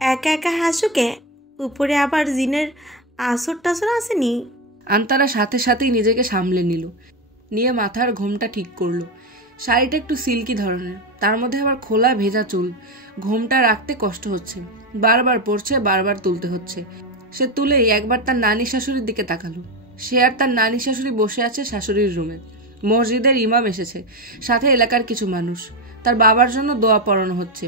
একা একা হাসুকে? উপরে আবার জিনের আসর টাসর আসেনি? আন্তারা সাথে সাথেই নিজেকে সামলে নিয়ে মাথার ঘোমটা ঠিক করলো। শাড়িটা একটু সিল্কি ধরনের, তার মধ্যে আবার খোলা ভেজা চুল। ঘোমটা রাখতে কষ্ট হচ্ছে, বারবার পড়ছে, বারবার তুলতে হচ্ছে। সে তুলেই একবার তার নানি শাশুড়ির দিকে তাকালো। সে আর তার নানি শাশুড়ি বসে আছে শাশুড়ির রুমে। মসজিদের ইমাম এসেছে, সাথে এলাকার কিছু মানুষ। তার বাবার জন্য দোয়া পড়ানো হচ্ছে।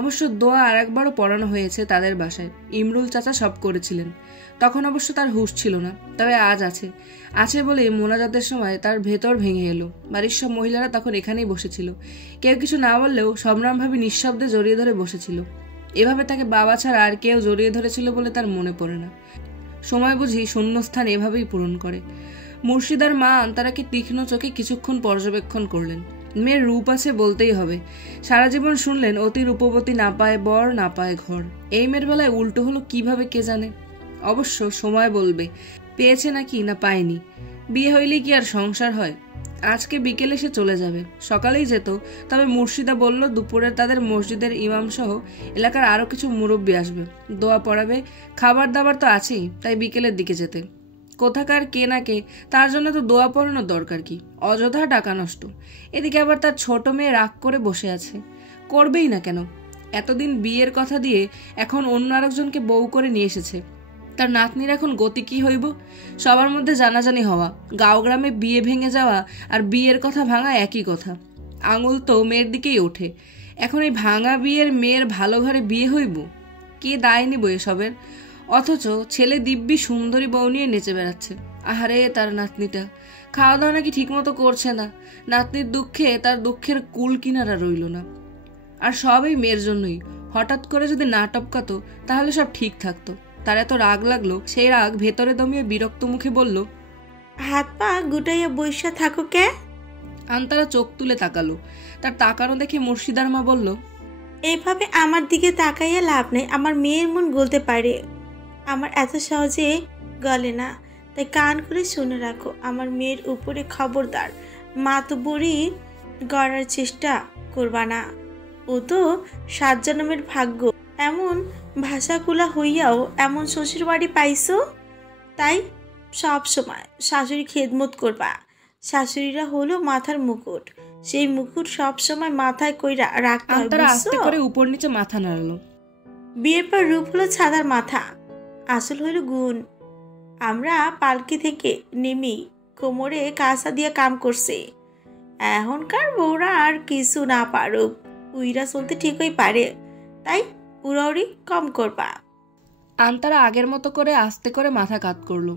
অবশ্য দোয়া আর একবারও পড়ানো হয়েছে তাদের বাসায়। ইমরুল চাচা সব করেছিলেন। তখন অবশ্য তার হুঁশ ছিল না, তবে আজ আছে বলেই মোনাজাতের সময় তার ভেতর ভেঙে এলো। বাড়ির সব মহিলারা তখন এখানেই বসেছিল। কেউ কিছু না বললেও সম্রামভাবে নিঃশব্দে জড়িয়ে ধরে বসেছিল। এভাবে তাকে বাবা ছাড়া আর কেউ জড়িয়ে ধরেছিল বলে তার মনে পড়ে না। সময় বুঝি শূন্যস্থান এভাবেই পূরণ করে। মুর্শিদার মা আন্তারাকে তীক্ষ্ণ চোখে কিছুক্ষণ পর্যবেক্ষণ করলেন। মেয়ের রূপ আছে বলতেই হবে। সারা জীবন শুনলেন অতি রূপবতী না পায় বর, না পায় ঘর। এই মেয়ের বেলায় উল্টো হলো কিভাবে কে জানে। অবশ্য সময় বলবে পেয়েছে নাকি না পায়নি। বিয়ে হইলেই কি আর সংসার হয়? আজকে বিকেলে সে চলে যাবে, সকালেই যেত। তবে মুর্শিদা বলল দুপুরে তাদের মসজিদের ইমাম সহ এলাকার আরো কিছু মুরব্বী আসবে, দোয়া পড়াবে, খাবার দাবার তো আছেই, তাই বিকেলের দিকে যেতে। কোথাকার কে না কে, তার জন্য তো দোয়া পড়ানোর দরকার কি? অযথা টাকা নষ্ট। এদিকে আবার তার ছোট মেয়ে রাগ করে বসে আছে। করবেই না কেন? এতদিন বিয়ের কথা দিয়ে এখন অন্য আরেকজনকে বউ করে নিয়ে এসেছে। তার নাতনির এখন গতি কি হইব? সবার মধ্যে জানাজানি হওয়া, গাঁও গ্রামে বিয়ে ভেঙে যাওয়া আর বিয়ের কথা ভাঙা একই কথা। আঙুল তো মেয়ের দিকেই ওঠে। এখন এই ভাঙা বিয়ের মেয়ের ভালো ঘরে বিয়ে হইব? কে দায় নিব এসবের? অথচ ছেলে দিব্যি সুন্দরী বউ নিয়ে নেচে বেড়াচ্ছে। আহারে তার নাতনিটা খাওয়া দাওয়া নাকি ঠিক মতো করছে না। নাতনির দুঃখে তার দুঃখের কুল কিনারা রইল না। আর সব এই মেয়ের জন্যই। হঠাৎ করে যদি না টপকাতো তাহলে সব ঠিক থাকতো। তার এত রাগ লাগলো, সেই রাগ ভেতরে দমিয়ে বিরক্ত মুখে বলল, হাত পা গুটাইয়া বৈশা থাকো কে? আন্তারা চোখ তুলে তাকালো। তার তাকানো দেখে মুর্শিদার মা বলল, এইভাবে আমার দিকে তাকাইয়া লাভ নেই। আমার মেয়ের মন গলতে পারে, আমার এত সহজে গলে না। তাই কান করে শুনে রাখো, আমার মেয়ের উপরে খবরদার মাতবরি গড়ার চেষ্টা করবা না। ও তো 7 জন্মের ভাগ্য। এমন ভাষাকুলা হইয়াও এমন শ্বশুর বাড়ি পাইছো, তাই সব সময় শাশুড়ি খেদমত করবা। শাশুড়িরা হলো মাথার মুকুট, সেই মুকুট সব সময় মাথায় কইরা রাখতে হয়। আন্তারা আস্তে করে উপর নিচে মাথা নাড়লো। বিয়ের পর রূপ হলো ছাদার মাথা, আসল হইল গুণ। আমরা পালকি থেকে নেমেই কোমরে কাঁসা দিয়া কাম করছে। এখনকার বউরা আর কিছু না পারুক, উইরা চলতে ঠিকই পারে, তাই উড়াউড়ি কম করবা। আন্তারা আগের মতো করে আস্তে করে মাথা কাত করলো।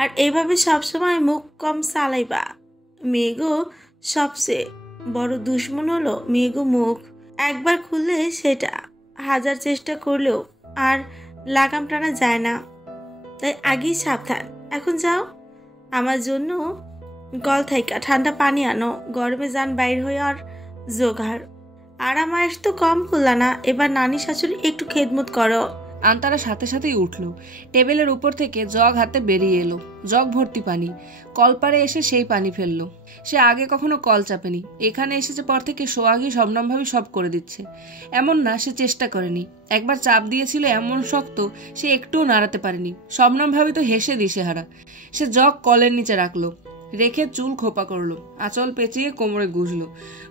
আর এইভাবে সবসময় মুখ কম চালাইবা। মেঘো সবচেয়ে বড় দুশ্মন হলো মেঘো মুখ। একবার খুললে সেটা হাজার চেষ্টা করলেও আর লাগাম টানা যায় না। তাই আগেই সাবধান। এখন যাও, আমার জন্য গল থাইকা ঠান্ডা পানি আনো, গরমে যান বাইর হয়ে আর জোগাড়। আর আমার তো কম করলা না, এবার নানি শাশুড়ি একটু খেদমত করো। আন্তারা সাথে সাথেই উঠল। টেবিলের উপর থেকে জগ হাতে বেরিয়ে এলো, জগ ভর্তি পানি। কলপারে এসে সেই পানি ফেললো। সে আগে কখনো কল চাপেনি, এখানে এসেছে পর থেকে সোহাগী শবনমভাবে সব করে দিচ্ছে। এমন না সে চেষ্টা করেনি, একবার চাপ দিয়েছিল এমন শক্ত সে একটুও নাড়াতে পারেনি। শবনমভাবে তো হেসে দিশেহারা। সে জগ কলের নিচে রাখলো, রেখে চুল খোপা করলো, আঁচল পেঁচিয়ে কোমরে গুজলো।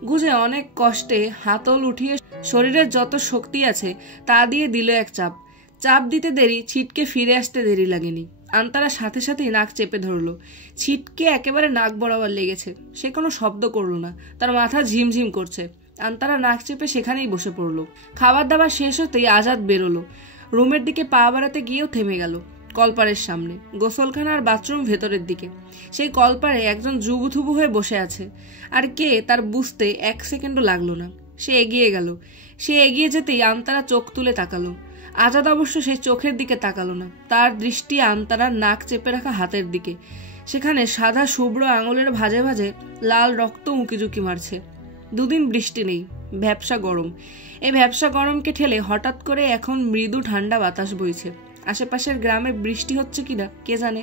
গুজে অনেক কষ্টে হাতল উঠিয়ে শরীরের যত শক্তি আছে তা দিয়ে দিল এক চাপ। চাপ দিতে দেরি, ছিটকে ফিরে আসতে দেরি লাগেনি। আন্তারা সাথে সাথেই নাক চেপে ধরলো। ছিটকে একেবারে নাক বরাবর লেগেছে। সে কোনো শব্দ করলো না, তার মাথা ঝিমঝিম করছে। আন্তারা নাক চেপে সেখানেই বসে পড়লো। খাবার দাবার শেষ হতেই আজাদ বেরোলো। রুমের দিকে পা বাড়াতে গিয়েও থেমে গেল। কলপারের সামনে, গোসলখানা আর বাথরুম ভেতরের দিকে। সেই কলপারে একজন জুবুথুবু হয়ে বসে আছে। আর কে তার বুঝতে 1 সেকেন্ডও লাগলো না। সে এগিয়ে গেল। সে এগিয়ে যেতেই আন্তারা চোখ তুলে তাকালো। আজাদ অবশ্য সেই চোখের দিকে তাকালো না, তার দৃষ্টি আন্তারার নাক চেপে রাখা হাতের দিকে। সেখানে সাদা শুভ্র আঙুলের ভাঁজে ভাঁজে লাল রক্ত উঁকিঝুঁকি মারছে। 2 দিন বৃষ্টি নেই, ভ্যাপসা গরম। এই ভ্যাপসা গরমকে ঠেলে হঠাৎ করে এখন মৃদু ঠান্ডা বাতাস বইছে। আশেপাশের গ্রামে বৃষ্টি হচ্ছে কিনা কে জানে।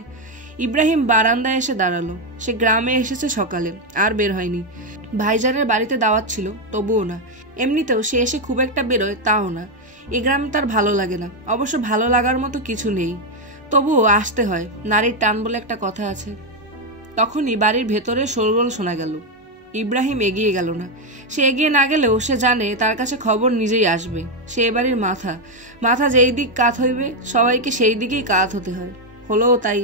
ইব্রাহিম বারান্দায় এসে দাঁড়ালো। সে গ্রামে এসেছে সকালে, আর বের হয়নি। ভাইজানের বাড়িতে দাওয়াত ছিল, তবুও না। এমনিতেও সে এসে খুব একটা বেরোয়, তাও না। এ গ্রামে তার ভালো লাগে না, অবশ্য ভালো লাগার মতো কিছু নেই, তবুও আসতে হয়, নারীর টান বলে একটা কথা আছে। তখনই বাড়ির ভেতরে শোরগোল শোনা গেল। ইব্রাহিম এগিয়ে গেল না। সে এগিয়ে না গেলেও সে জানে তার কাছে খবর নিজেই আসবে। সে এবাড়ির মাথা যেই দিক কাত হইবে সবাইকে সেই দিকেই কাত হতে হয়। হলোও তাই।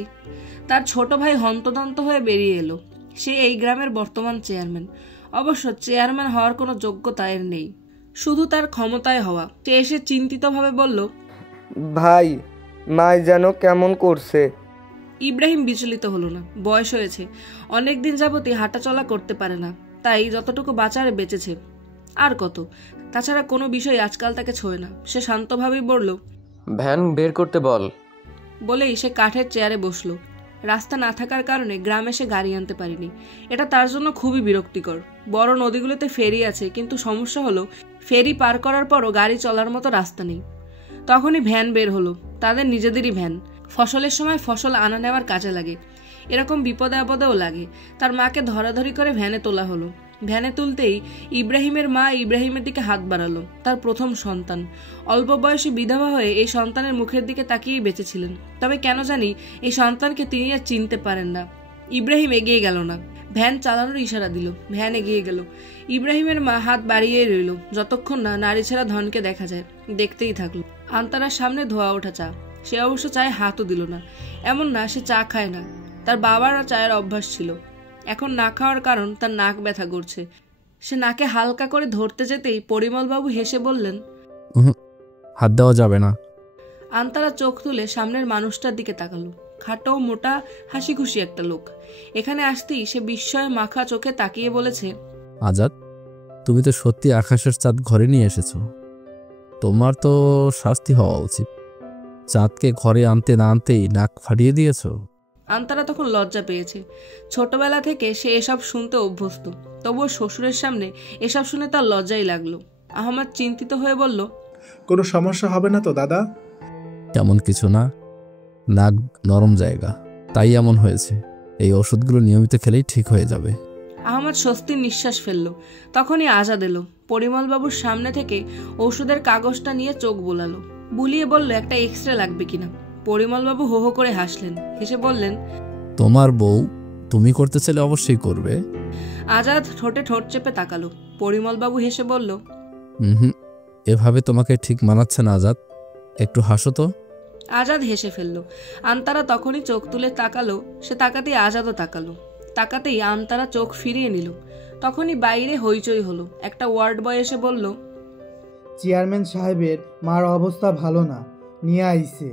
তার ছোট ভাই হন্তদন্ত হয়ে বেরিয়ে এলো। সে এই গ্রামের বর্তমান চেয়ারম্যান। অবশ্য চেয়ারম্যান হওয়ার কোনো যোগ্যতা এর নেই, শুধু তার ক্ষমতায় হওয়া। সে এসে চিন্তিতভাবে বলল, ভাই, মাই যেন কেমন করছে। ইব্রাহিম বিচলিত হলো না। বয়স হয়েছে, অনেকদিন যাবতই হাঁটাচলা করতে পারে না, তাই যতটুকু বাঁচারে বেঁচেছে। আর কত? তাছাড়া কোনো বিষয় আজকাল তাকে ছোঁয় না। সে শান্তভাবেই বলল, ভ্যান বের করতে বল। বলেই সে কাঠের চেয়ারে বসলো। রাস্তা না থাকার কারণে গ্রামে সে গাড়ি আনতে পারেনি। এটা তার জন্য খুবই বিরক্তিকর। বড় নদীগুলোতে ফেরি আছে, কিন্তু সমস্যা হলো ফেরি পার করার পরও গাড়ি চলার মতো রাস্তা নেই। তখনই ভ্যান বের হলো, তাদের নিজেদেরই ভ্যান। ফসলের সময় ফসল আনা নেওয়ার কাজে লাগে, এরকম বিপদে আপদেও লাগে। তার মাকে ধরাধরি করে ভ্যানে তোলা হলো। ভ্যানে তুলতেই ইব্রাহিমের মা ইব্রাহিমের দিকে হাত বাড়ালো। তার প্রথম সন্তান, অল্প বয়সে বিধবা হয়ে এই সন্তানের মুখের দিকে তাকিয়েই বেঁচেছিলেন। তবে কেন জানি এই সন্তানকে তিনি আর চিনতে পারেন না। ইব্রাহিম এগিয়ে গেল না, ভ্যান চালানোর ইশারা দিল। ভ্যান এগিয়ে গেল। ইব্রাহিমের মা হাত বাড়িয়েই রইল, যতক্ষণ না নারী ছেঁড়া ধনকে দেখা যায়। দেখতেই থাকলো। আন্তারার সামনে ধোয়া ওঠা চা। সে অবশ্য চায়ে হাতও দিল না। এমন না সে চা খায় না, তার বাবার চায়ের অভ্যাস ছিল। এখন না খাওয়ার কারণ তার নাক ব্যথা করছে। সে নাকে হালকা করে ধরতে যেতেই পরিমলবাবু হেসে বললেন, হাত দেওয়া যাবে না। আন্তারা চোখ তুলে সামনের মানুষটার দিকে তাকালো। খাটো, মোটা, হাসি খুশি একটা লোক। এখানে আসতেই সে বিস্ময়ে মাখা চোখে তাকিয়ে বলেছে, আজাদ, তুমি তো সত্যি আকাশের চাঁদ ঘরে নিয়ে এসেছো। তোমার তো শাস্তি হওয়া উচিত। চাঁদকে ঘরে আনতে না আনতেই নাক ফাটিয়ে দিয়েছো। আন্তারা তখন লজ্জা পেয়েছে। ছোটবেলা থেকে সে এসব শুনতে অভ্যস্ত, তবুও শ্বশুরের সামনে এসব শুনে তার লজ্জাই লাগলো। আহমদ চিন্তিত হয়ে বলল, কোনো সমস্যা হবে না তো দাদা? তেমন কিছু না, নাক নরম জায়গা, তাই এমন হয়েছে। এই ওষুধগুলো নিয়মিত খেলেই ঠিক হয়ে যাবে। আহমদ স্বস্তির নিঃশ্বাস ফেলল। তখনই আজাদ এলো। পরিমলবাবুর সামনে থেকে ওষুধের কাগজটা নিয়ে চোখ বোলালো, বুলিয়ে বলল, একটা এক্সরে লাগবে কিনা। পরিমলবাবু হো হো করে হাসলেন। হেসে বললেন, তোমার বউ, তুমি করতে চাইলে অবশ্যই করবে। আজাদ ঠোঁটে ঠোঁট চেপে তাকালো। পরিমলবাবু হেসে বলল, এভাবে তোমাকে ঠিক মানাচ্ছে না আজাদ, একটু হাসো তো। আজাদ হেসে ফেলল। আন্তারা তখনই চোখ তুলে তাকালো। সে তাকাতেই আজাদও তাকালো। তাকাতেই আন্তারা চোখ ফিরিয়ে নিল। তখনই বাইরে হইচই হলো। একটা ওয়ার্ড বয় এসে বলল, চেয়ারম্যান সাহেবের মার অবস্থা ভালো না, নিয়ে আইছে।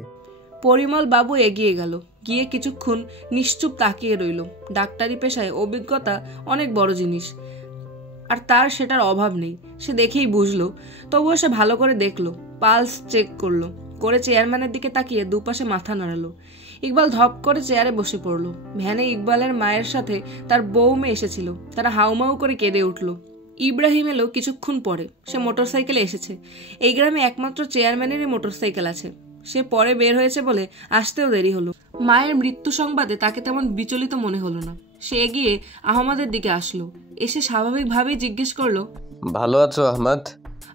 পরিমল বাবু এগিয়ে গেল। গিয়ে কিছুক্ষণ নিশ্চুপ তাকিয়ে রইল। ডাক্তারি পেশায় অভিজ্ঞতা অনেক বড় জিনিস, আর তার সেটার অভাব নেই। সে দেখেই বুঝলো। তবুও সে ভালো করে দেখলো, পালস চেক করলো, করে চেয়ারম্যানের দিকে তাকিয়ে দুপাশে মাথা নাড়ালো। ইকবাল ধপ করে চেয়ারে বসে পড়ল। ভ্যানে ইকবালের মায়ের সাথে তার বউ মেয়ে এসেছিল। তারা হাউমাউ করে কেঁদে উঠল। ইব্রাহিম এলো কিছুক্ষণ পরে। সে মোটরসাইকেলে এসেছে। এই গ্রামে একমাত্র চেয়ারম্যানেরই মোটরসাইকেল আছে। সে পরে বের হয়েছে বলে আসতেও দেরি হলো। মায়ের মৃত্যু সংবাদে তাকে তেমন বিচলিত মনে হলো না। সে এগিয়ে আহমদের দিকে আসলো। এসে স্বাভাবিকভাবেই জিজ্ঞেস করলো, ভালো আছো আহমদ?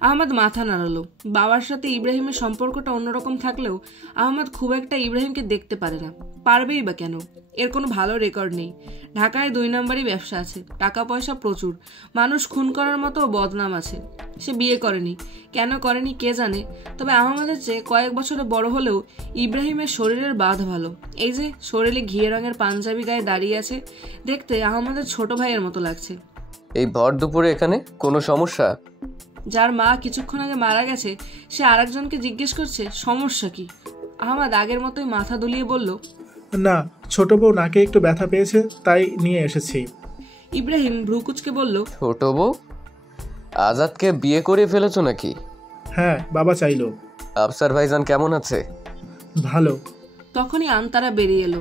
আহমদ মাথা নাড়ালো। বাবার সাথে ইব্রাহিমের সম্পর্কটা অন্যরকম থাকলেও আহমদ খুব একটা ইব্রাহিমকে দেখতে পারে না। পারবেই বা কেন? এর কোনো ভালো রেকর্ড নেই। ঢাকায় 2 নম্বরই ব্যবসা আছে, টাকা পয়সা প্রচুর, মানুষ খুন করার মতো বদনাম আছে। সে বিয়ে করেনি। কেন করেনি কে জানে। তবে আহমদের চেয়ে কয়েক বছরে বড় হলেও ইব্রাহিমের শরীরের বাঁধ ভালো। এই যে শরীরে ঘিয়ে রঙের পাঞ্জাবি গায়ে দাঁড়িয়ে আছে, দেখতে আহমদের ছোট ভাইয়ের মতো লাগছে। এই ভর দুপুরে এখানে কোনো সমস্যা? যার মা কিছুক্ষণ আগে মারা গেছে সে আরেকজনকে জিজ্ঞেস করছে সমস্যা কি। আহমদ আগের মতোই মাথা দুলিয়ে বলল, না, ছোট বউ নাকে একটু ব্যথা পেয়েছে, তাই নিয়ে এসেছি। ইব্রাহিম ভ্রুকুচকে বলল, ছোট বউ? আজাদকে বিয়ে করে ফেলেছো নাকি? হ্যাঁ, বাবা চাইলো। আফসার ভাইজান কেমন আছে? ভালো। তখনই আন্তারা বেরিয়ে এলো,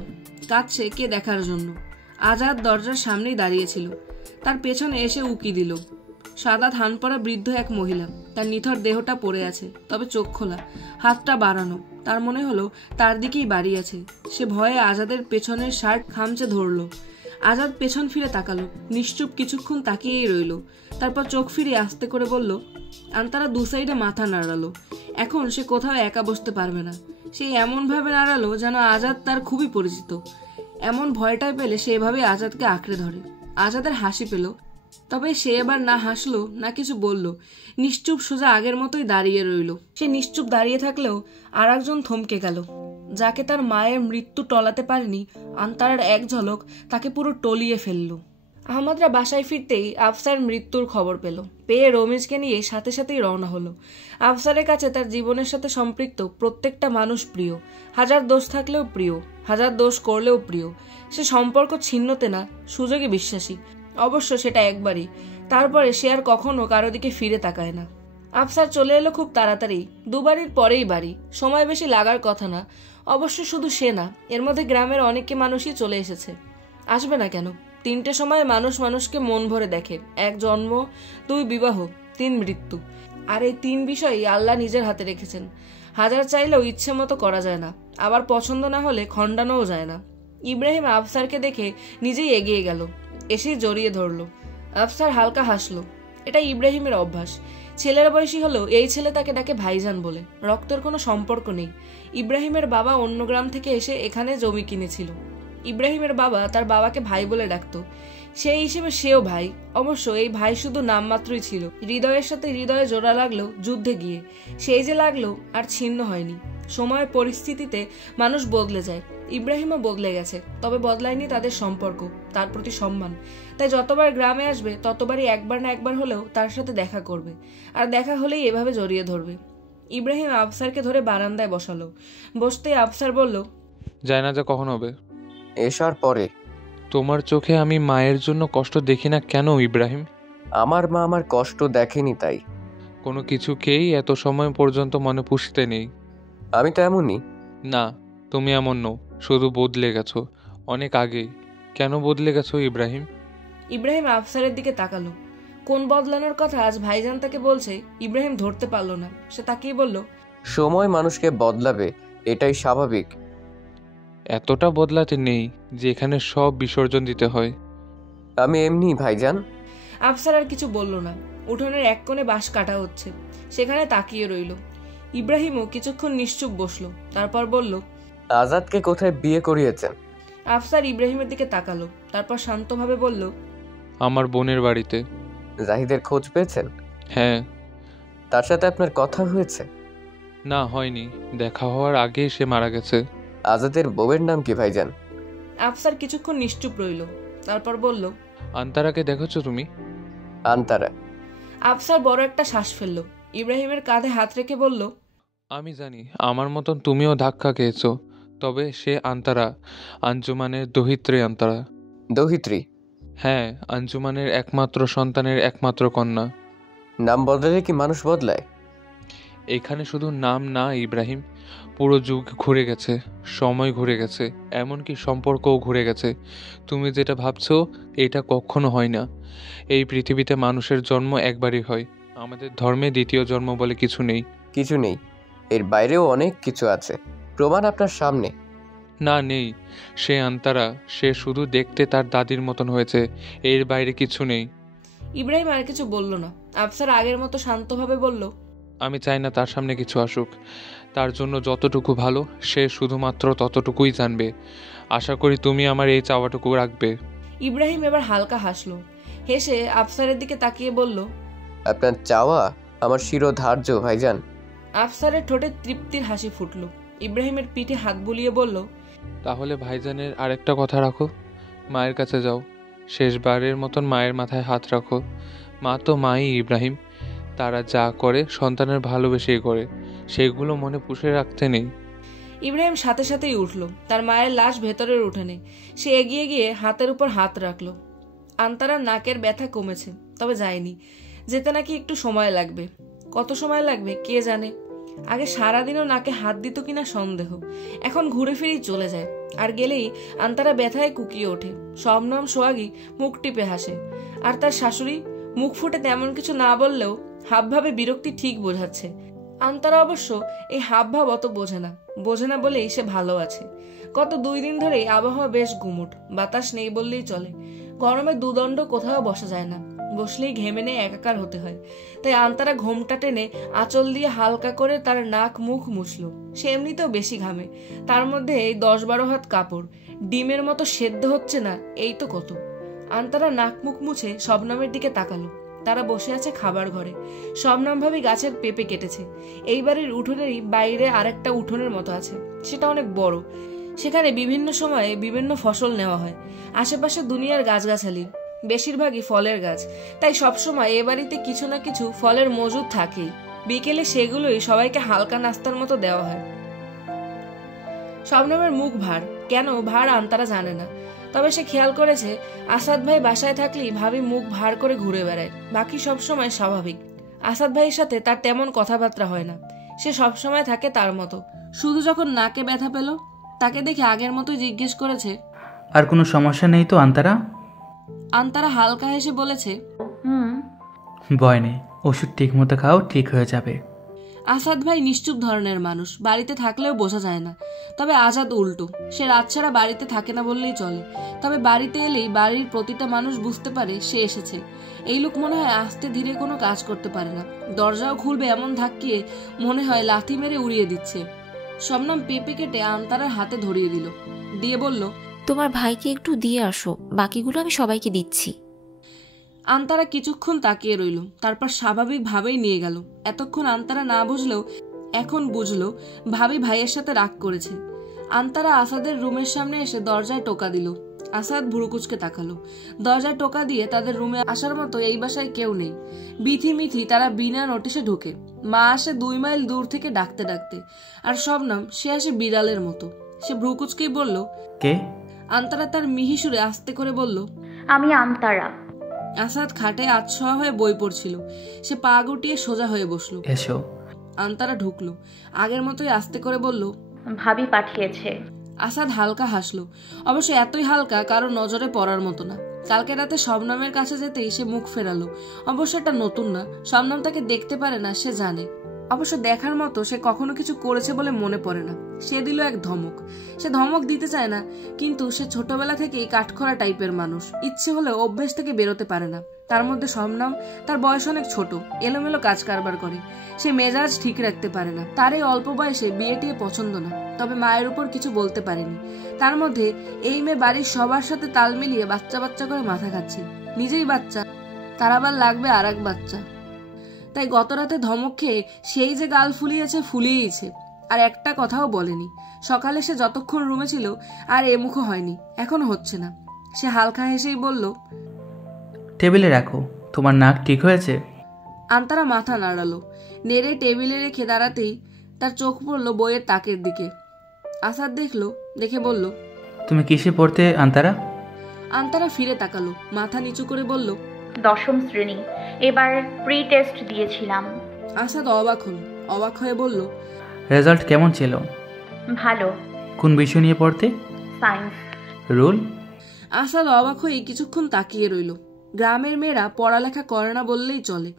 কাঁদছে কে দেখার জন্য। আজাদ দরজার সামনেই দাঁড়িয়েছিল। তার পেছনে এসে উকি দিল। সাদা ধান পরা বৃদ্ধ এক মহিলা। তার নিথর দেহটা পড়ে আছে, তবে চোখ খোলা, হাতটা বাড়ানো। তার মনে হলো তার দিকেই বাড়িয়ে আছে। সে ভয়ে আজাদের পেছনের শার্ট খামচে ধরল। আজাদ পেছন ফিরে তাকালো, নিশ্চুপ কিছুক্ষণ তাকিয়েই রইল। তারপর চোখ ফিরিয়ে আস্তে করে বলল। আন্তারা দু সাইডে মাথা নাড়ালো। এখন সে কোথাও একা বসতে পারবে না। সে এমনভাবে নাড়ালো যেন আজাদ তার খুবই পরিচিত। এমন ভয়টাই পেলে সে এভাবে আজাদকে আঁকড়ে ধরে। আজাদের হাসি পেল, তবে সে এবার না হাসলো না কিছু বলল। নিশ্চুপ সোজা আগের মতোই দাঁড়িয়ে রইল। সে নিশ্চুপ দাঁড়িয়ে থাকলেও আর একজন থমকে গেল। যাকে তার মায়ের মৃত্যু টলাতে পারেনি আন্তারার এক ঝলক তাকে পুরো টলিয়ে ফেলল। আহমদরা বাসায় ফিরতেই আফসার মৃত্যুর খবর পেয়ে রমিজকে নিয়ে সাথে সাথেই রওনা হলো। আফসারের কাছে তার জীবনের সাথে সম্পৃক্ত প্রত্যেকটা মানুষ প্রিয়। হাজার দোষ থাকলেও প্রিয়, হাজার দোষ করলেও প্রিয়। সে সম্পর্ক ছিন্নতে না সুযোগে বিশ্বাসী, অবশ্য সেটা একবারই। তারপরে সে আর কখনো কারো দিকে ফিরে তাকায় না। আফসার চলে এলো খুব তাড়াতাড়ি, দুবারির পরেই বাড়ি। সময় বেশি লাগার কথা না। অবশ্য শুধু সে না, এর মধ্যে গ্রামের অনেকে মানুষই চলে এসেছে। আসবে না কেন? 3টে সময়ে মানুষ মানুষকে মন ভরে দেখে। 1 জন্ম, 2 বিবাহ, 3 মৃত্যু। আর এই 3 বিষয়ই আল্লাহ নিজের হাতে রেখেছেন। হাজার চাইলেও ইচ্ছে মতো করা যায় না, আবার পছন্দ না হলে খণ্ডানোও যায় না। ইব্রাহিম আফসারকে দেখে নিজেই এগিয়ে গেল, এসেই জড়িয়ে ধরল। আফসার হালকা হাসলো। এটা ইব্রাহিমের অভ্যাস। ছেলের বয়সী হলেও এই ছেলে তাকে ডাকে ভাইজান বলে। রক্তের কোনো সম্পর্ক নেই। ইব্রাহিমের বাবা অন্য গ্রাম থেকে এসে এখানে জমি কিনেছিল। ইব্রাহিমের বাবা তার বাবাকে ভাই বলে ডাকতো। সেই হিসেবে সেও ভাই। অবশ্য এই ভাই শুধু নামমাত্রই ছিল। হৃদয়ের সাথে হৃদয়ে জোড়া লাগলো যুদ্ধে গিয়ে। সেই যে লাগলো আর ছিন্ন হয়নি। সময়ের পরিস্থিতিতে মানুষ বদলে যায়। ইব্রাহিমও বদলে গেছে, তবে বদলায়নি তাদের সম্পর্ক, তার প্রতি সম্মান। তাই যতবার গ্রামে আসবে ততবারই একবার না একবার হলেও তার সাথে দেখা করবে, আর দেখা হলেই এভাবে জড়িয়ে ধরবে। ইব্রাহিম আফসারকে ধরে বারান্দায় বসালো। বসতেই আফসার বলল, জানাজা কখন হবে? এসার পরে। তোমার চোখে আমি মায়ের জন্য কষ্ট দেখি না কেন ইব্রাহিম? আমার মা আমার কষ্ট দেখেনি তাই। কোনো কিছুকেই এত সময় পর্যন্ত মনে পুষতে নেই। আমি তো এমনই। না, তুমি এমন নও, শুধু বদলে গেছো অনেক আগেই। কেন বদলে গেছো ইব্রাহিম? ইব্রাহিম আফসারের দিকে তাকালো। কোন বদলানোর কথা আজ ভাইজান তাকে বলছে ইব্রাহিম ধরতে পারল না। সে তাকিয়ে বলল, সময় মানুষকে বদলাবে, এটাই স্বাভাবিক। এতটা বদলাতে নেই যে এখানে সব বিসর্জন দিতে হয়। আমি এমনি ভাইজান। আফসার আর কিছু বলল না। উঠোনের এক কোণে বাঁশ কাটা হচ্ছে, সেখানে তাকিয়ে রইল। ইব্রাহিমও কিছুক্ষণ নিশ্চুপ বসলো, তারপর বলল, আজাদকে কোথায় বিয়ে করিয়েছেন? আফসার ইব্রাহিমের দিকে তাকালো, তারপর শান্তভাবে বলল, আমার বোনের বাড়িতে। জাহিদের খোঁজ পেয়েছেন? হ্যাঁ। তার সাথে আপনার কথা হয়েছে? না, হয়নি। দেখা হওয়ার আগেই সে মারা গেছে। আজাদের বউয়ের নাম কি ভাইজান? আফসার কিছুক্ষণ নিশ্চুপ রইল, তারপর বলল, আন্তারাকে দেখেছো তুমি? আন্তারা? আফসার বড় একটা শ্বাস ফেলল। ইব্রাহিমের কাঁধে হাত রেখে বলল, আমি জানি আমার মতন তুমিও ধাক্কা খেয়েছো, তবে সে আন্তারা, আঞ্জুমানের দহিত্রী আন্তারা। দহিত্রী? হ্যাঁ, আঞ্জুমানের একমাত্র সন্তানের একমাত্র কন্যা। নাম বদলালে কি মানুষ বদলায়? এখানে শুধু নাম না ইব্রাহিম, পুরো যুগ ঘুরে গেছে, সময় ঘুরে গেছে, এমনকি সম্পর্কও ঘুরে গেছে। তুমি যেটা ভাবছো এটা কখনো হয় না। এই পৃথিবীতে মানুষের জন্ম একবারই হয়। আমাদের ধর্মে দ্বিতীয় জন্ম বলে কিছু নেই। কিছু নেই? এর বাইরেও অনেক কিছু আছে, প্রমাণ আপনার সামনে। না, নেই। সে আন্তারা, সে শুধু দেখতে তার দাদির মতন হয়েছে, এর বাইরে কিছু নেই। ইব্রাহিম আর কিছু বলল না। আফসার আগের মতো শান্তভাবে বলল, আমি চাই না তার সামনে কিছু আসুক। তার জন্য যতটুকু ভালো সে শুধুমাত্র ততটুকুই জানবে। আশা করি তুমি আমার এই চাওয়াটুকু রাখবে। ইব্রাহিম এবার হালকা হাসলো। হেসে আফসারের দিকে তাকিয়ে বলল, আপনার চাওয়া আমার শিরোধার্য ভাইজান। আফসারের ঠোঁটে তৃপ্তির হাসি ফুটল। ইব্রাহিমের পিঠে হাত বুলিয়ে বলল, তাহলে ভাইজানের আরেকটা কথা রাখো, মায়ের কাছে যাও, শেষবারের মতন মায়ের মাথায় হাত রাখো। মা তো মাই ইব্রাহিম, তারা যা করে সন্তানের ভালোবেসেই করে, সেগুলো মনে পুষে রাখতে নেই। ইব্রাহিম সাথে সাথেই উঠল। তার মায়ের লাশ ভেতরের উঠানে। সে এগিয়ে গিয়ে হাতের উপর হাত রাখল। আন্তারার নাকের ব্যথা কমেছে, তবে যায়নি। যেতে নাকি একটু সময় লাগবে। কত সময় লাগবে কে জানে। আগে সারাদিনও নাকে হাত দিত কিনা সন্দেহ। এখন ঘুরে ফিরেই চলে যায়। আর গেলেই আন্তারা ব্যথায় কুকিয়ে ওঠে। শবনম সোহাগী মুখ টিপে হাসে। আর তার শাশুড়ি মুখ ফুটে তেমন কিছু না বললেও হাবভাবে বিরক্তি ঠিক বোঝাচ্ছে। আন্তারা অবশ্য এই হাবভাব অত বোঝে না বলেই সে ভালো আছে। গত 2 দিন ধরেই আবহাওয়া বেশ গুমুট, বাতাস নেই বললেই চলে। গরমে দুদণ্ড কোথাও বসা যায় না, বসলেই ঘেমে নিয়ে একাকার হতে হয়। তাই আন্তারা ঘোমটা টেনে আঁচল দিয়ে হালকা করে তার নাক মুখ মুছল। সে এমনিতেও বেশি ঘামে, তার মধ্যে এই 10-12 হাত কাপড়, ডিমের মতো সেদ্ধ হচ্ছে না এই তো কত। আন্তারা নাক মুখ মুছে শবনমের দিকে তাকালো। তারা বসে আছে খাবার ঘরে। শবনম ভাবি গাছের পেঁপে কেটেছে। এই বাড়ির উঠোনেরই বাইরে আরেকটা উঠোনের মতো আছে, সেটা অনেক বড়। সেখানে বিভিন্ন সময়ে বিভিন্ন ফসল নেওয়া হয়। আশেপাশে দুনিয়ার গাছগাছালি, বেশিরভাগই ফলের গাছ, তাই সবসময় এ বাড়িতে কিছু না কিছু ফলের মজুদ থাকেই। বিকেলে সেগুলোই সবাইকে হালকা নাস্তার মতো দেওয়া হয়। শবনমের মুখ ভার, কেন ভার আন্তারা জানে না, তবে সে খেয়াল করেছে আসাদ ভাই বাসায় থাকলেই ভাবি মুখ ভার করে ঘুরে বেড়ায়। বাকি সবসময় স্বাভাবিক। আসাদ ভাইয়ের সাথে তার তেমন কথাবার্তা হয় না, সে সবসময় থাকে তার মতো। শুধু যখন নাকে ব্যথা পেল, তাকে দেখে আগের মতোই জিজ্ঞেস করেছে, আর কোনো সমস্যা নেই তো আন্তারা? আন্তারা হালকা হেসে বলেছে, ভয় নেই, ওষুধ ঠিক মতো খাও, ঠিক হয়ে যাবে। আসাদ ভাই নিশ্চুপ ধরনের মানুষ, বাড়িতে থাকলেও বোঝা যায় না। তবে আজাদ উল্টো, সে রাত ছাড়া বাড়িতে থাকে না বললেই চলে। তবে বাড়িতে এলেই বাড়ির প্রতিটা মানুষ বুঝতে পারে সে এসেছে। এই লোক মনে হয় আস্তে ধীরে কোনো কাজ করতে পারে না, দরজাও খুলবে এমন ধাক্কিয়ে মনে হয় লাথি মেরে উড়িয়ে দিচ্ছে। শবনম পেঁপে কেটে আন্তারার হাতে ধরিয়ে দিল, দিয়ে বলল, তোমার ভাইকে একটু দিয়ে আসো, বাকিগুলো আমি সবাইকে দিচ্ছি। আন্তারা কিছুক্ষণ তাকিয়ে রইল, তারপর স্বাভাবিকভাবেই নিয়ে গেল। এতক্ষণ আন্তারা না বুঝলেও এখন বুঝলো ভাবি ভাইয়ের সাথে রাগ করেছে। আন্তারা আসাদের রুমের সামনে এসে দরজায় টোকা দিল। আসাদ ভুরুকুচকে তাকালো। দরজায় টোকা দিয়ে তাদের রুমে আসার মতো এই বাসায় কেউ নেই। বিথি মিথি তারা বিনা নোটিশে ঢোকে। মা আসে 2 মাইল দূর থেকে ডাকতে ডাকতে, আর শবনম সে আসে বিড়ালের মতো। সে ভ্রুকুচকেই বলল, কে? আন্তারা তার মিহি সুরে আস্তে করে বলল, আমি আন্তারা। আসাদ খাটে আতশোয়া হয়ে বই পড়ছিল। সে পা গুটিয়ে সোজা হয়ে বসলো। এসো। আন্তারা ঢুকলো, আগের মতোই আস্তে করে বলল, ভাবি পাঠিয়েছে। আসাদ হালকা হাসলো, অবশ্য এতই হালকা কারো নজরে পড়ার মতো না। কালকে রাতে শবনমের কাছে যেতেই সে মুখ ফেরালো। অবশ্য এটা নতুন না, শবনম তাকে দেখতে পারে না, সে জানে। অবশ্য দেখার মতো সে কখনো কিছু করেছে বলে মনে পড়ে না। সে দিল এক ধমক। সে ধমক দিতে চায় না, কিন্তু সে ছোটবেলা থেকেই কাঠখোরা টাইপের মানুষ, ইচ্ছে হলে অভ্যেস থেকে বেরোতে পারে না। তার মধ্যে শবনম, তার বয়স অনেক ছোট, এলোমেলো কাজ কারবার করে। সে মেজাজ ঠিক রাখতে পারে না। তার এই অল্প বয়সে বিয়েটিয়ে পছন্দ না, তবে মায়ের উপর কিছু বলতে পারেনি। তার মধ্যে এই মেয়ে বাড়ির সবার সাথে তাল মিলিয়ে বাচ্চা বাচ্চা করে মাথা খাচ্ছে। নিজেই বাচ্চা, তার আবার লাগবে আর এক বাচ্চা। তাই গত রাতে ধমক খেয়ে সেই যে গাল ফুলিয়েছে ফুলিয়েইছে, আর একটা কথাও বলেনি। সকালে সে যতক্ষণ রুমে ছিল আর এ মুখো হয়নি, এখনো হচ্ছে না। সে হালকা হেসেই বলল, টেবিলে রাখো, তোমার নাক ঠিক হয়েছে? আন্তারা মাথা নাড়ালো, নেড়ে টেবিলে রেখে দাঁড়াতেই তার চোখ পড়লো বইয়ের তাকের দিকে। আসাদ দেখলো, দেখে বলল, তুমি কিসে পড়তে আন্তারা? আন্তারা ফিরে তাকালো, মাথা নিচু করে বলল, 10ম শ্রেণী, এবার প্রি টেস্ট দিয়েছিলাম। আসাদ অবাক হলো, অবাক হয়ে বলল, রেজাল্ট কেমন ছিল? ভালো। কোন বিষয় নিয়ে পড়তে? সায়েন্স। রুল? আসাদ অবাক হয়ে কিছুক্ষণ তাকিয়ে রইল। গ্রামের মেয়েরা পড়ালেখা করে না বললেই চলে,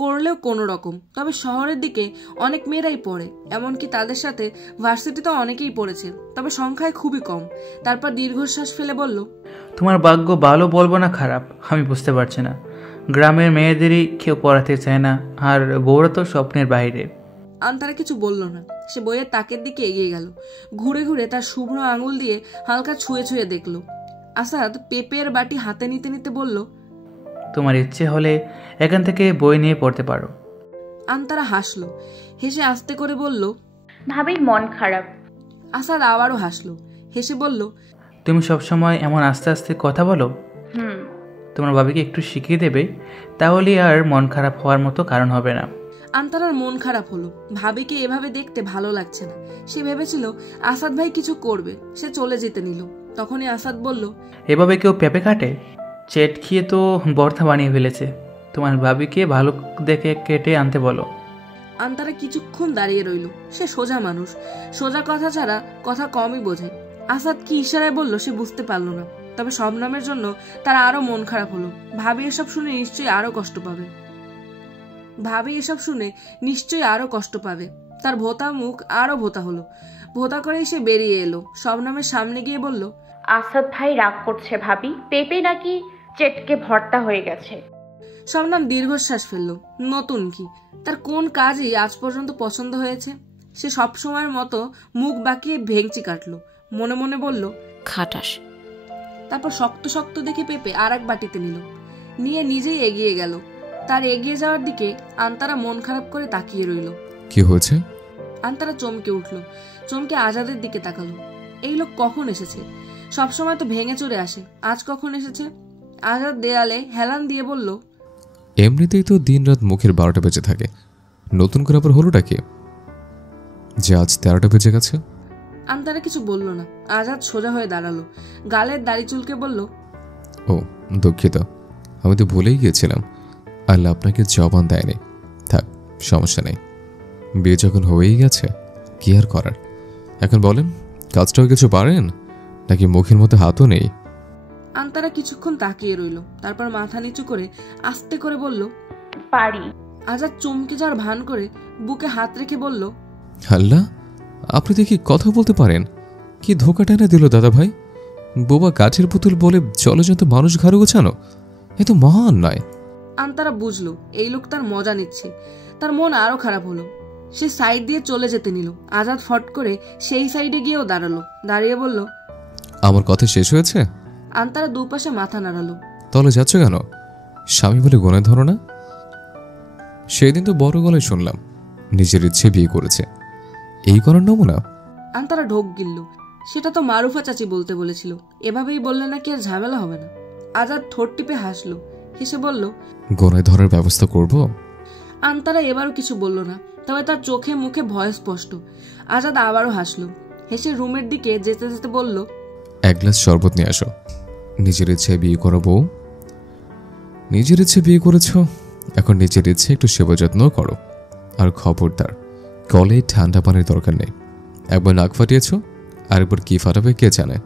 করলেও কোনো রকম। তবে শহরের দিকে অনেক মেয়েরাই পড়ে, এমনকি তাদের সাথে ভার্সিটিতে অনেকেই পড়েছে, তবে সংখ্যায় খুবই কম। তারপর দীর্ঘশ্বাস ফেলে বলল, তোমার ভাগ্য ভালো বলবো না খারাপ আমি বুঝতে পারছি না। গ্রামের মেয়েদেরই কেউ পড়াতে চায় না, আর বউরা তো স্বপ্নের বাইরে। আন্তারা কিছু বলল না। সে বইয়ের তাকের দিকে এগিয়ে গেল, ঘুরে ঘুরে তার শুভ্র আঙুল দিয়ে হালকা ছুঁয়ে ছুঁয়ে দেখল। আসাদ পেঁপের বাটি হাতে নিতে নিতে বলল, তোমার ইচ্ছে হলে এখান থেকে বই নিয়ে পড়তে পারো। আন্তারা হাসলো, হেসে আস্তে করে বলল, ভাবির মন খারাপ। আসাদ আবারও হাসলো, হেসে বলল, তুমি সবসময় এমন আস্তে আস্তে কথা বলো? তোমার ভাবিকে একটু শিখিয়ে দেবে, তাহলে আর মন খারাপ হওয়ার মতো কারণ হবে না। আন্তারার মন খারাপ হলো, ভাবিকে এভাবে দেখতে ভালো লাগছে না। সে ভেবেছিল আসাদ ভাই কিছু করবে, সে চলে যেতে নিল। তখনই আসাদ বলল, এভাবে কেউ পেঁপে কাটে? চেট খেয়ে তো বর্তা বানিয়ে ফেলেছে। তোমার ভাবিকে ভালো দেখে কেটে আনতে বলো। আন্তারা কিছুক্ষণ দাঁড়িয়ে রইল। সে সোজা মানুষ, সোজা কথা ছাড়া কথা কমই বোঝে। আসাদ কি ইশারায় বলল সে বুঝতে পারল না, তবে শবনমের জন্য তার আরো মন খারাপ হলো। ভাবি এসব শুনে নিশ্চয়ই আরো কষ্ট পাবে। ভাবি এসব শুনে নিশ্চয়ই আরো কষ্ট পাবে। তার ভোতা মুখ আরো ভোতা হলো। ভোতা করেই সে বেরিয়ে এলো, শবনমের সামনে গিয়ে বলল, আসাদ ভাই রাগ করছে ভাবি, পেঁপে নাকি চেটকে ভর্তা হয়ে গেছে। শবনম দীর্ঘশ্বাস ফেলল। নতুন কি, তার কোন কাজই আজ পর্যন্ত পছন্দ হয়েছে? সে সব সময়ের মতো মুখ বাঁকিয়ে ভেঙচি কাটলো, মনে মনে বলল, খাটাস। তারপর শক্ত শক্ত দেখে পেঁপে আর এক বাটিতে নিল, নিয়ে নিজেই এগিয়ে গেল। তার এগিয়ে যাওয়ার দিকে আন্তারা মন খারাপ করে তাকিয়ে রইল। কি হয়েছে? আন্তারা চমকে উঠল, চমকে আজাদের দিকে তাকালো। এই লোক কখন এসেছে? সবসময় তো ভেঙে চড়ে আসে, আজ কখন এসেছে? আজাদ দেয়ালে হেলান দিয়ে বলল, এমনিতেই তো দিনরাত মুখের 12টা বেজে থাকে, নতুন করে আবার হলোটা কি যে আজ 13টা বেজে গেছে? আন্তারা কিছু বলল না। আজাদ সোজা হয়ে দাঁড়ালো, গালের দাড়ি চুলকে বলল, ও দুঃখিত, আমি তো ভুলেই গিয়েছিলাম। আল্লাহ আপনাকে জবান দেয়নি। থাক, সমস্যা নেই, বিয়ে যখন হয়েই গেছে কি আর করার। এখন বলেন, কাজটাও কিছু পারেন নাকি মুখের মধ্যে হাতও নেই? আন্তারা কিছুক্ষণ তাকিয়ে রইল, তারপর মাথা নিচু করে আস্তে করে বলল, পারি। আজাদ চমকে যাওয়ার ভান করে বুকে হাত রেখে বলল, আল্লাহ, আপনি দেখি কথা বলতে পারেন। কি ধোকা টেনে দিল দাদা ভাই। বোবা গাছের পুতুল বলে জলজন্ত মানুষ ঘাড়ে গোছানো, এ তো মহান নয়। আন্তারা বুঝলো এই লোক তার মজা নিচ্ছে। তার মন আরো খারাপ হলো। সে সাইড দিয়ে চলে যেতে নিল। আজাদ ফট করে সেই সাইডে গিয়েও দাঁড়ালো, দাঁড়িয়ে বলল, আমার কথা শেষ হয়েছে? আন্তারা দুপাশে মাথা নাড়ালো। তাহলে যাচ্ছ কেন? স্বামী বলে গনে ধরো না? সেই দিন তো বড় গলায় শুনলাম নিজের ইচ্ছে বিয়ে করেছে, এই করার নমুনা? আন্তারা ঢোক গিলল। সেটা তো মারুফা চাচি বলতে বলেছিল, এভাবেই বললে নাকি আর ঝামেলা হবে না। আজাদ ঠোঁট টিপে হাসলো, হেসে বলল, গনে ধরার ব্যবস্থা করব। আন্তারা এবারও কিছু বলল না, তবে তার চোখে মুখে ভয় স্পষ্ট। আজাদ আবারও হাসলো, হেসে রুমের দিকে যেতে যেতে বলল, এক গ্লাস শরবত নিয়ে আসো। নিজের ইচ্ছে বিয়ে করাবো, নিজের ইচ্ছে বিয়ে করেছ, এখন নিজের ইচ্ছে একটু সেবা যত্ন করো। আর খবরদার, কলে ঠান্ডা পানির দরকার নেই। একবার নাক ফাটিয়েছ, আরেকবার কি ফাটাবে কে জানে।